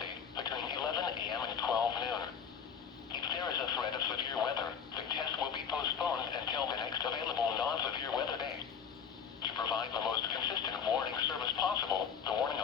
Tuesday between 11 a.m. and 12 noon. If there is a threat of severe weather, the test will be postponed until the next available non-severe weather day. To provide the most consistent warning service possible, the warning